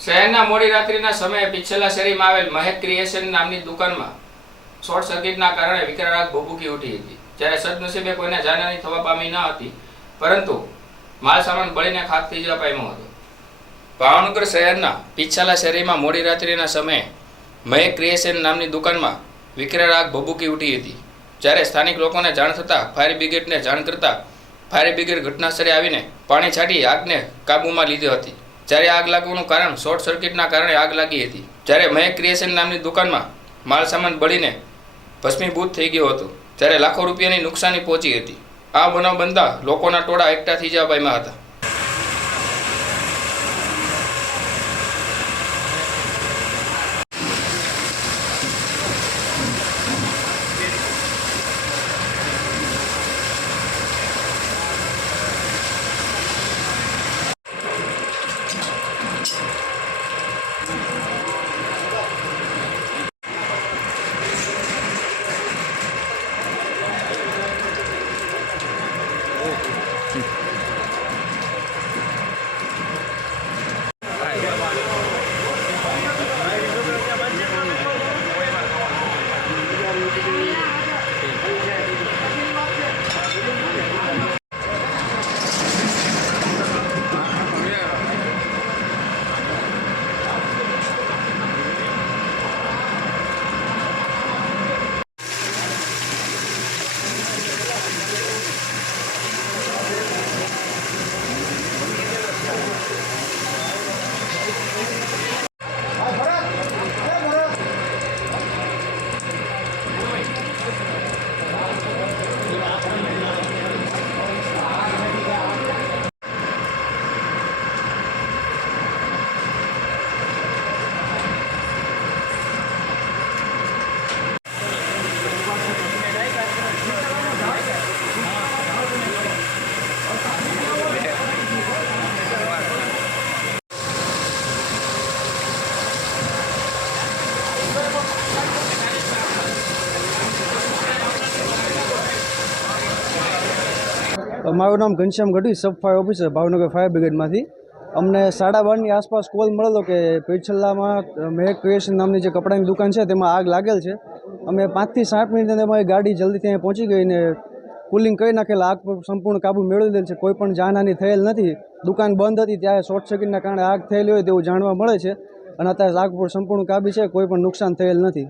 શહેરના મોડી રાત્રિના સમયે પિછલા શેરીમાં આવેલ મહેક ક્રિએશન નામની દુકાનમાં શોર્ટ સર્કિટના કારણે વિકરાળ આગ ભભૂકી ઉઠી હતી। જ્યારે સદનસીબે કોઈને જાનહાની થવા પામી ન હતી, પરંતુ માલ સામાન બળીને ખાખ થઈ જવા પામ્યો હતો। ભાવનગર શહેરના પિછલા શેરીમાં મોડી રાત્રિના સમયે મહેક ક્રિએશન નામની દુકાનમાં વિકરાળ આગ ભભૂકી ઉઠી હતી। જ્યારે સ્થાનિક લોકોને જાણ થતાં ફાયર બ્રિગેડને જાણ કરતા ફાયર બ્રિગેડ ઘટનાસ્થળે આવીને પાણી છાંટી આગને કાબૂમાં લીધી હતી। જ્યારે આગ લાગવાનું કારણ શોર્ટ સર્કિટના કારણે આગ લાગી હતી। જ્યારે મહેક ક્રિએશન નામની દુકાનમાં માલ સામાન બળીને ભસ્મીભૂત થઈ ગયો હતો, જ્યારે લાખો રૂપિયાની નુકસાની પહોંચી હતી। આ બનાવ બનતા લોકોના ટોળા એકઠા થઈ જવા પામ્યા હતા। મારું નામ Ghanshyam Gadhvi, sub fire officer, Bhavnagar fire બ્રિગેડમાંથી। અમને 12:30ની આસપાસ કોલ મળેલો કે પીરછલ્લામાં મહેક ક્રિએશન નામની જે કપડાની દુકાન છે તેમાં આગ લાગેલ છે। અમે 5 થી 7 મિનિટની અમારી ગાડી જલ્દી ત્યાં પહોંચી ગઈ ને કુલિંગ કરી નાખેલા આગ પર સંપૂર્ણ કાબુ મેળવી દેલ છે। કોઈ પણ જાનહાની થયેલ નથી। દુકાન બંધ હતી ત્યારે શોર્ટ સર્કિટના કારણે આગ થયેલી હોય તેવું જાણવા મળે છે અને અત્યારે આગ પર સંપૂર્ણ કાબુ છે, કોઈ પણ નુકસાન થયેલ નથી।